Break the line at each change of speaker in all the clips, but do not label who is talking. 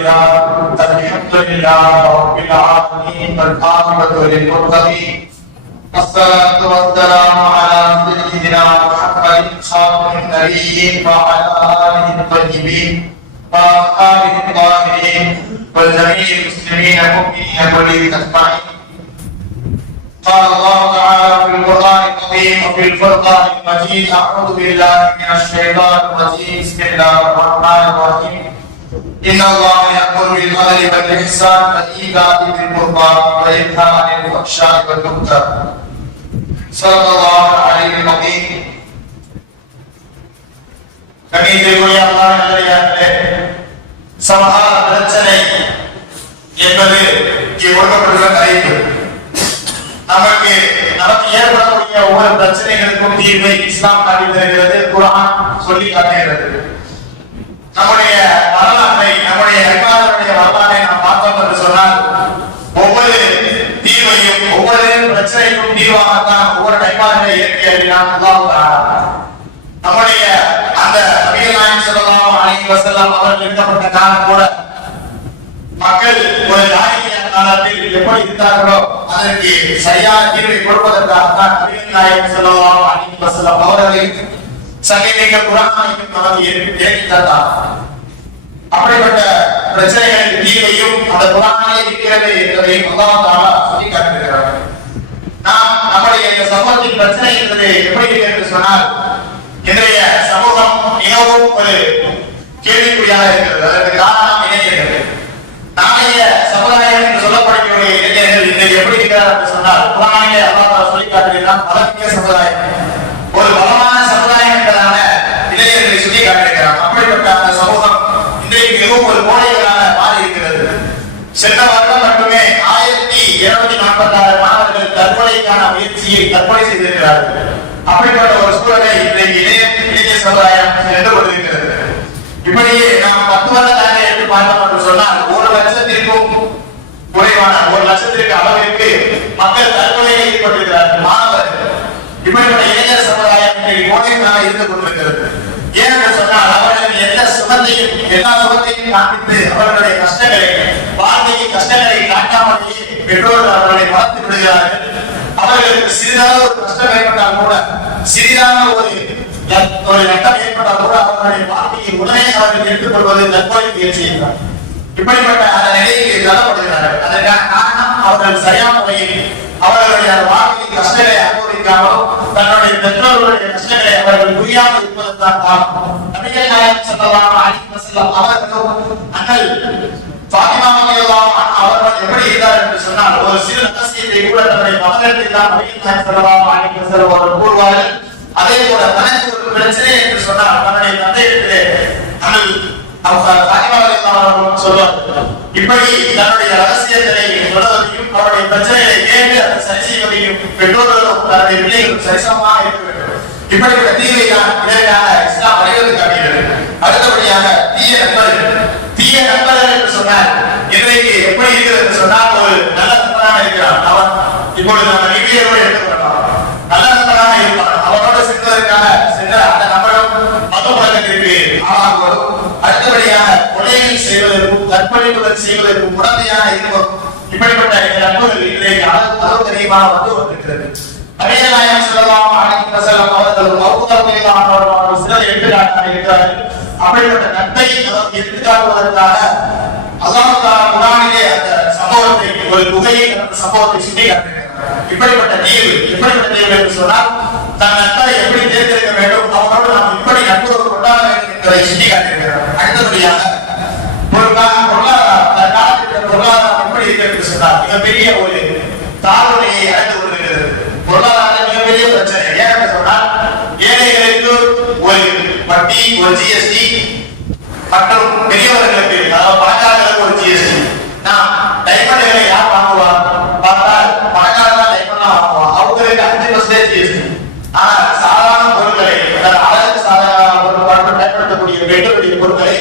لله الحمد لله رب العالمين. والعاقبة للمتقين الصلاة والسلام على سيدنا محمد خاتم النبيين وعلى آله الطيبين وأصحابه الطاهرين وجميع المسلمين المؤمنين كلهم أجمعين قال الله تعالى في القرآن العظيم وفي الفرقان المجيد أعوذ بالله من الشيطان الرجيم بسم الله الرحمن الرحيم إن الله يأمر بالعدل والإحسان وإيتاء ذي القربى وينهى عن الفحشاء والمنكر صلى الله عليه العظيم கணிதக்குரிய அல்லாஹ்விலே சமகால பிரச்சனை என்பது இங்கே கொடுக்கப்பட்டுள்ள தலைப்பு நமக்கு நமக்கு ஏற்படக்கூடிய ஒவ்வொரு பிரச்சனைகளுக்கும் தீர்வை இஸ்லாம் காட்டி தருகிறது குரான் சொல்லி காட்டுகிறது நம்முடைய வரலாற்றை நம்முடைய அடிமாதனுடைய வரலாற்றை நாம் பார்த்தோம் என்று சொன்னால் ஒவ்வொரு தீர்வையும் ஒவ்வொரு பிரச்சனைக்கும் தீர்வாகத்தான் ஒவ்வொரு அடிமாதனை இயற்கை நம்முடைய அந்த நபிகள் சொல்லலாம் ஸல்லல்லாஹு அலைஹி அவர்கள் இருக்கப்பட்ட காலம் கூட மக்கள் ஒரு நாயகியான காலத்தில் எப்படி இருந்தார்களோ அதற்கு சரியான தீர்வை கொடுப்பதற்காகத்தான் நபிகள் நாயகம் ஸல்லல்லாஹு அலைஹி வஸல்லம் அவர்களை சங்கீத குரானையும் நமக்கு ஏற்றி அப்படிப்பட்ட பிரச்சனைகளின் தீர்வையும் அந்த குரானே இருக்கிறது என்பதையும் அல்லாஹ் தஆலா சொல்லி காட்டுகிறார் நாம் நம்முடைய இந்த சமூகத்தின் பிரச்சனை என்பது எப்படி இருக்கு என்று சொன்னால் இன்றைய சமூகம் மிகவும் ஒரு கேள்விக்குறியாக இருக்கிறது. அதற்கு காரணம் இளைஞர்கள் நாளைய சமுதாயம் என்று சொல்லப்படக்கூடிய இளைஞர்கள் இன்றைக்கு எப்படி இருக்கிறார் என்று சொன்னால் குரானிலே அல்லாஹ் தஆலா சொல்லி காட்டுகிறான் பலமிக்க சமுதாயம் ஒரு பலமான சமுதாயம் என்பதான இளைஞர்களை சொல்லி காட்டுகிறார் அப்படிப்பட்ட அந்த சமூகம் இன்றைக்கு மிகவும் ஒரு கோடைகளாக மாறி இருக்கிறது சென்ற வருடம் மட்டுமே ஆயிரத்தி இருநூத்தி நாற்பத்தி ஆறு மாணவர்கள் தற்கொலைக்கான முயற்சியை கற்பனை செய்திருக்கிறார்கள் அப்படிப்பட்ட ஒரு சூழலை இன்றைக்கு இளைய இளைய சமுதாயம் சென்று கொண்டிருக்கிறது. இப்படியே நாம் பத்து வருடத்தாக எடுத்து பார்த்தோம் என்று சொன்னால் ஒரு லட்சத்திற்கும் குறைவான ஒரு லட்சத்திற்கு அளவிற்கு மக்கள் தற்கொலையில் ஈடுபட்டிருக்கிறார்கள் மாணவர்கள். இப்படிப்பட்ட இளைஞர் சமுதாயம் இன்றைக்கு கோடைகளாக இருந்து கொண்டிருக்கிறது. ஏனென்று சொன்னால் அவர்கள் எந்த சுகத்தையும் எல்லா சுகத்தையும் காண்பித்து அவர்களுடைய கஷ்டங்களை வாழ்க்கையின் கஷ்டங்களை காட்டாமலேயே பெற்றோர்கள் அவர்களை வளர்த்து விடுகிறார்கள் அவர்களுக்கு சிறிதாக ஒரு கஷ்டம் ஏற்பட்டால் கூட சிறிதான ஒரு ஒரு நட்டம் ஏற்பட்டால் கூட அவர்களுடைய வாழ்க்கையை உடனே அவர்கள் ஏற்றுக்கொள்வது தற்கொலை முயற்சி என்றார். இப்படிப்பட்ட அந்த நிலைக்கு தள்ளப்படுகிறார்கள் அதற்கான காரணம் அவர்கள் சரியான முறையில் அவர்களுடைய அந்த வாழ்க்கையின் கஷ்டங்களை அனுபவிக்காமல் தன்னுடைய பெற்றோர்களுடைய கஷ்டங்களை அவர்கள் புரியாமல் இருப்பதற்கான காரணம். நபிகள் நாயகம் ஸல்லல்லாஹு அலைஹி வஸல்லம் அவர்களும் அண்ணல் ஃபாத்திமா கூட தன்னுடைய மகளிடத்தில் நபிகள் நாயகம் ஸல்லல்லாஹு அவர்கள் கூறுவார்கள். அதே போல தனக்கு ஒரு பிரச்சனை என்று சொன்னால் தன்னுடைய தந்தையிடத்திலே அண்ணல் அவங்க ஃபாத்திமா ரலியல்லாஹு இப்படி தன்னுடைய ரகசியத்தினை சொல்வதையும் அவருடைய பிரச்சனைகளை கேட்டு அதை சரி செய்வதையும் பெற்றோர்களும் தன்னுடைய பிள்ளைகளும் சரிசமமாக இருக்க வேண்டும். இப்படிப்பட்ட தீவை தான் இஸ்லாம் வரைவது காட்டுகிறது அடுத்தபடியாக தீய நண்பர்கள். தீய நண்பர்கள் என்று சொன்னால் இன்றைக்கு எப்படி இருக்கிறது சொன்னால் ஒரு நல்ல நண்பனாக இருக்கிறான் அவன் இப்பொழுது நம்ம நிவியரோடு எடுத்துக்கொள்ளலாம். நல்ல நண்பராக இருப்பான் அவரோட சென்றதற்காக சென்ற அந்த நபரும் மது பழக்கத்திற்கு ஆளாகுவதும் அடுத்தபடியாக கொலைகள் செய்வதற்கும் தற்பொழிப்புகள் செய்வதற்கும் உடந்தையாக இருப்பதும் இப்படிப்பட்ட இந்த நண்பர்கள் இன்றைக்கு அளவு அளவு வந்து வந்திருக்கிறது நபிகள் நாயகம் ஸல்லல்லாஹு அலைஹி வஸல்லம் அவர்கள் மௌத்தத்தில் சிலர் எடுத்துக்காட்டாக இருக்கிறார்கள். அப்படிப்பட்ட நட்பை எடுத்துக்காட்டுவதற்காக அல்லாஹ் அந்த சம்பவத்தை ஒரு குகையை அந்த சம்பவத்தை சுட்டி காட்டுகிறார் இப்படிப்பட்ட தீர்வு இப்படிப்பட்ட தீர்வு என்று சொன்னால் தன் நட்பை எப்படி தேர்ந்தெடுக்க வேண்டும் அவரோடு நாம் இப்படி நட்புறவு கொண்டாட வேண்டும் என்பதை சுட்டிக்காட்டியிருக்கிறார் அடுத்தபடியாக பொருளாதார பொருளாதார பொருளாதாரம் காலத்தில் பொருளாதாரம் எப்படி இருக்கிறது என்று சொன்னால் மிகப்பெரிய ஒரு தாழ்நிலையை அடைந்து கொண்டிருக்கிறது. பொருளாதார மிகப்பெரிய பிரச்சனை. ஏன் சொன்னால் ஏழைகளுக்கு ஒரு வட்டி ஒரு ஜிஎஸ்டி மற்றும் பெரியவர்களுக்கு அதாவது பெட்ரோலுடைய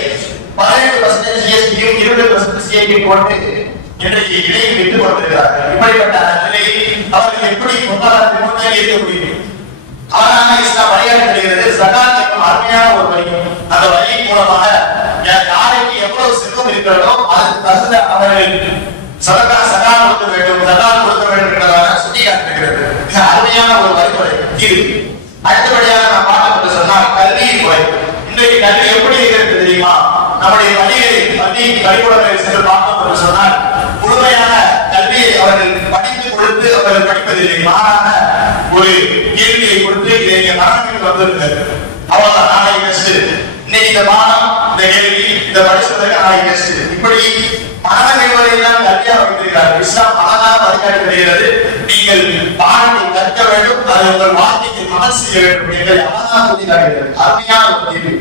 பதினெட்டு பர்சன்டேஜ் ஜிஎஸ்டியும் இருபது பர்சன்டேஜ் சிஐடி போட்டு இன்றைக்கு இடையில் விட்டு கொண்டிருக்கிறார்கள் இப்படிப்பட்ட அவர்கள் எப்படி பொருளாதாரத்தை முன்னேறி இருக்க முடியும் இஸ்லாம் என்னும் அருமையான ஒரு வழி அந்த வழியின் மூலமாக யாருக்கு எவ்வளவு செல்வம் இருக்கிறதோ அதுக்கு தகுந்த அவர்கள் சதகா சகா கொடுக்க வேண்டும் சதா கொடுக்க வேண்டும் என்பதாக சுட்டி மிக அருமையான ஒரு வழிமுறை நாம் பார்க்கப்பட்டு சொன்னால் கல்வியின் முறை இன்றைக்கு கல்வி எப்படி இருக்கிறது தெரியுமா நம்முடைய பள்ளிகளில் பள்ளி பள்ளிக்கூடங்களில் சென்று பார்த்தோம் என்று சொன்னால் முழுமையான கல்வியை அவர்கள் படித்து கொடுத்து அவர்கள் படிப்பதில்லை. மாறாக ஒரு கேள்வியை கொடுத்து இதை நீங்க மரணத்துக்கு வந்திருக்கிறது அவ்வளவுதான். நாளை டெஸ்ட் இன்னைக்கு இந்த மாதம் இந்த கேள்வி இந்த படிச்சதுக்கு நாளை டெஸ்ட் இப்படி மரணம் என்பதையெல்லாம் கல்வியா வைத்திருக்கிறார்கள். இஸ்லாம் அழகாக வழிகாட்டி வருகிறது நீங்கள் பாடத்தை கற்க வேண்டும் அது உங்கள் வாழ்க்கைக்கு மனசு செய்ய வேண்டும் என்பதை அழகாக சொல்லி அருமையான ஒரு தீர்வு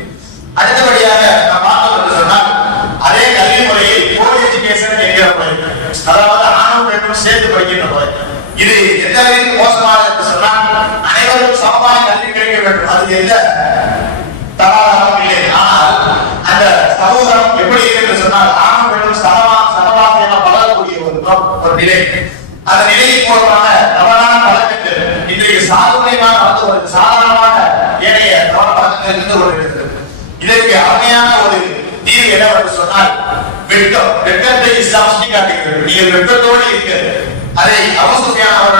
அடுத்தபடியாக நாம் பார்த்தோம் என்று சொன்னால் அதே கல்வி முறையில் கோ எஜுகேஷன் என்கிற முறை அதாவது ஆணும் பெண்ணும் சேர்த்து படிக்கின்ற முறை இது எந்த அளவிற்கு மோசமானது என்று சொன்னால் அனைவரும் சமமான கல்வி கிடைக்க வேண்டும். அது எந்த தராதரம் இல்லை ஆனால் அந்த சமூகம் எப்படி இருக்கு சொன்னால் ஆணும் பெண்ணும் சமமா சமவாசமாக பழகக்கூடிய ஒரு ஒரு நிலை. அந்த நிலையை மூலமாக தவறான பழக்கங்கள் இன்றைக்கு சாதுரியமாக வந்து ஒரு சாதாரணமாக ஏனைய தவறான பழக்கங்கள் இருந்து கொண்டிருக்கிறது. இதற்கு அருமையான ஒரு தீர்வு என்னவென்று சொன்னால் வெட்கம். வெட்கத்தை இஸ்லாம் சுட்டி காட்டுகிறது நீங்கள் வெட்கத்தோடு இருக்கிறது அதை அவசியமான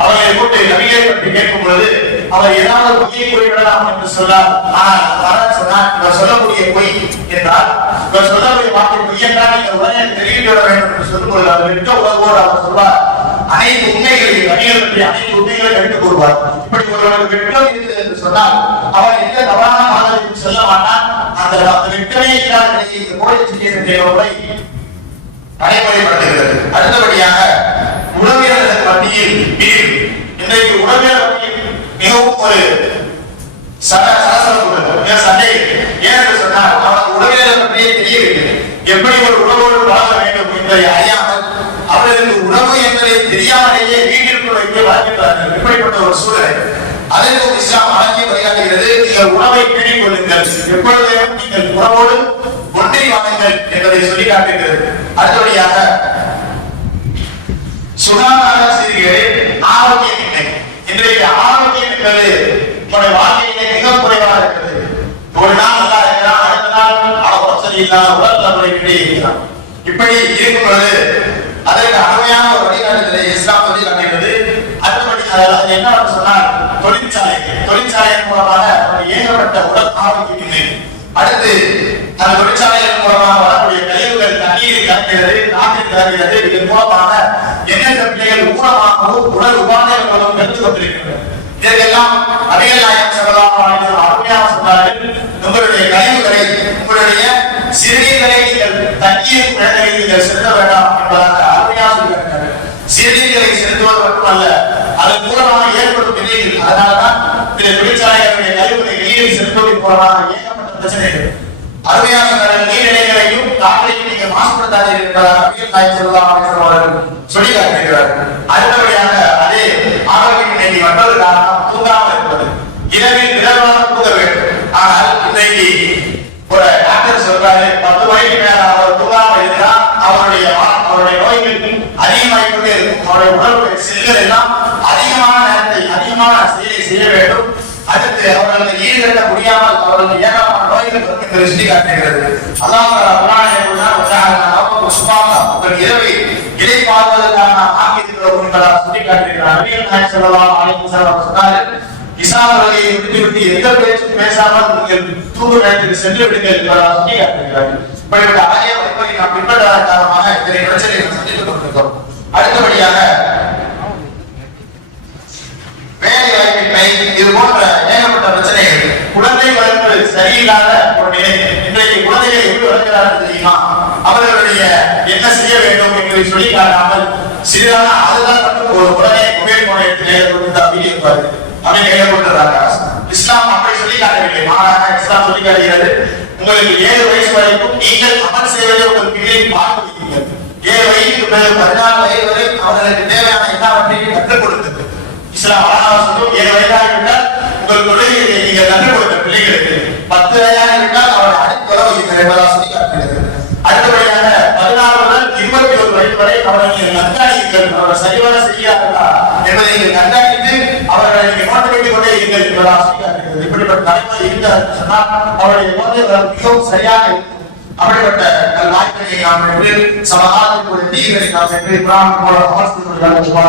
அவர்களை கூட்டு நபிகளை பற்றி கேட்கும் பொழுது அவர் ஏதாவது பொய்யை குறிப்பிடலாம் என்று சொன்னார் ஆனால் வரன் சொன்னார் இவர் சொல்லக்கூடிய பொய் என்றால் இவர் சொல்லக்கூடிய வார்த்தை பொய் என்றால் நீங்கள் உடனே வேண்டும் என்று சொல்லும் பொழுது அவர் வெட்க உணர்வோடு அவர் சொல்வார். அனைத்து உண்மைகளையும் நபிகள் பற்றி அனைத்து உண்மைகளை எடுத்துக் கூறுவார். இப்படி ஒருவருக்கு வெட்கம் இருக்குது என்று சொன்னால் அவர் எந்த தவறான பாதையும் செல்ல மாட்டான். அந்த அந்த வெட்கமே இல்லாத நிலையை இந்த கோயில் முறை நடைமுறைப்படுத்துகிறது. அடுத்தபடியாக உளவியல் இன்றைக்கு உளவியல் மிகவும் ஒரு சலசலப்பு மிக சண்டை ஏனென்று சொன்னால் அவனுக்கு பற்றியே தெரியவில்லை. எப்படி ஒரு உணவோடு பழக வேண்டும் என்பதை அறியாமல் அவர்களுக்கு உணவு என்பதை தெரியாமலேயே வீட்டிற்குள் வைத்து இப்படிப்பட்ட ஒரு சூழலை. அதற்கு ஒரு இஸ்லாம் அழகிய வழிகாட்டுகிறது நீங்கள் உணவை பேணிக் கொள்ளுங்கள். எப்பொழுதும் நீங்கள் உணவோடு ஒன்றி வாழுங்கள் என்பதை சொல்லி காட்டுகிறது. அடுத்தபடியாக சுகாதார இருக்கிறது. உங்களுடைய வாழ்க்கையிலே மிக குறைவாக இருக்கிறது. ஒரு நாள் நல்லா இருக்கிறான் அடுத்த நாள் அவ வசதி இல்லாத உடல் தலைமுறை இருக்கிறான். இப்படி இருக்கும் பொழுது அதற்கு அருமையான ஒரு வழிகாட்டுதலை இஸ்லாம் சொல்லி காட்டுகிறது. அடுத்தபடி அது அது சொன்னால் தொழிற்சாலை. தொழிற்சாலையின் மூலமாக ஏகப்பட்ட உடல் ஆரோக்கியமின்மை அடுத்து அந்த தொழிற்சாலையின் மூலமாக வரக்கூடிய கழிவுகள் தண்ணீரில் கலக்கிறது நாட்டில் கலக்கிறது. இதன் மூலமாக எண்ணெய் பிள்ளைகள் ஊனமாகவும் உடல் உபாதைகளும் கற்று கொண்டிருக்கின்றன. இதற்கெல்லாம் அவைகள் நாயகம் சொல்லலாம் அருமையாக சொன்னார்கள். உங்களுடைய கழிவுகளை உங்களுடைய சிறுநீர்களை நீங்கள் தங்கிய குழந்தைகளை நீங்கள் செலுத்த வேண்டாம் என்பதாக அருமையாக சொல்லியிருக்கிறார்கள். சிறுநீர்களை செலுத்துவது மட்டுமல்ல அதன் மூலமாக ஏற்படும் வினைகள் அதனால்தான் இந்த தொழிற்சாலைகளுடைய கழிவுகளை வெளியில் செலுத்துவதன் மூலமாக ஏகப்பட்ட பிரச்சனைகள். அருமையான நீர்நிலைகளையும் காற்றையும் நீங்கள் மாசுபடுத்தாதீர்கள் என்பதாக அபியல் நாயக் ஸல்லல்லாஹு அலைஹி சொல்லி அடுத்தபடியாக அதே ஆரோக்கிய நிலை காரணம் தூங்காமல் இருப்பது இரவில் விரைவாக தூங்க வேண்டும் ஆனால் இன்னைக்கு ஒரு டாக்டர் சொல்றாரு பத்து மணிக்கு மேல அவர் தூங்காமல் இருந்தால் அவருடைய அவருடைய நோய்கள் அதிகமாகிக் கொண்டே இருக்கும் அவருடைய உடல் செல்கள் எல்லாம் அதிகமான நேரத்தை அதிகமான செயலை செய்ய வேண்டும் அடுத்து அவர்களுக்கு ஈடுகட்ட முடியாமல் அவர்கள் ஏராளமான நோய்கள் வரும் என்று சொல்லி காட்டுகிறது அல்லாஹ் உங்கள் இரவை இதை பார்ப்பதற்கான நபிகள் நாயகம் சொன்னார்கள் வகையை விட்டுவிட்டு எந்த பேச்சும் பேசாமல் நீங்கள் நேரத்தில் சென்று விடுங்கள் என்பதாக இப்படிப்பட்ட வழிமுறை நாம் பின்பற்றாத காரணமாக இத்தனை பிரச்சனைகளை சந்தித்துக் கொண்டிருக்கிறோம். அடுத்தபடியாக வேலை வாய்ப்பின்மை இது போன்ற ஏகப்பட்ட பிரச்சனைகள் குழந்தை வளர்ப்பு சரியில்லாத ஒரு நிலை இன்றைக்கு குழந்தைகளை எப்படி வளர்க்கிறார்கள் தெரியுமா? அவர்களுடைய என்ன செய்ய வேண்டும் என்று சொல்லி காட்டாமல் சிறிதான அதுதான் மட்டும் ஒரு உடனே மொபைல் போனை இஸ்லாம் அப்படி சொல்லி காட்டவில்லை. மாறாக இஸ்லாம் சொல்லி காட்டுகிறது உங்களுக்கு ஏழு வயசு வரைக்கும் நீங்கள் அமல் செய்வதை உங்கள் ஏழு வயதுக்கு பிறகு பதினாறு வயது வரை அவர்களுக்கு தேவையான எல்லாவற்றையும் கற்றுக் கொடுத்தது இஸ்லாம் அழகாக சொல்லும் ஏழு வயதாகிவிட்டால் உங்கள் தொழிலை நீங்கள் கற்றுக் கொடுத்த பிள்ளைகளுக்கு. பத்து வயதாகிவிட்டால் அவரை அனைத்து உறவு சொல்லி காட்டுகிறது. அடுத்தபடியாக என்பதை ஒரு வயது அவரை நீங்கள் கண்காணியுங்கள் அவர்கள் சரிவர செய்யார்களா என்பதை நீங்கள் கண்காணித்து அவர்களை நீங்கள் நீங்க கொண்டே இருங்கள் என்பதா இப்படிப்பட்ட தலைமுறை இருந்தார் சொன்னால் அவருடைய போதை மிகவும் சரியாக இருக்கும். அப்படிப்பட்ட வாய்ப்பினை நாம் என்று பெற்று ஒரு தீவிரை நாம் என்று இப்ராஹிம் போல அவஸ்தை போல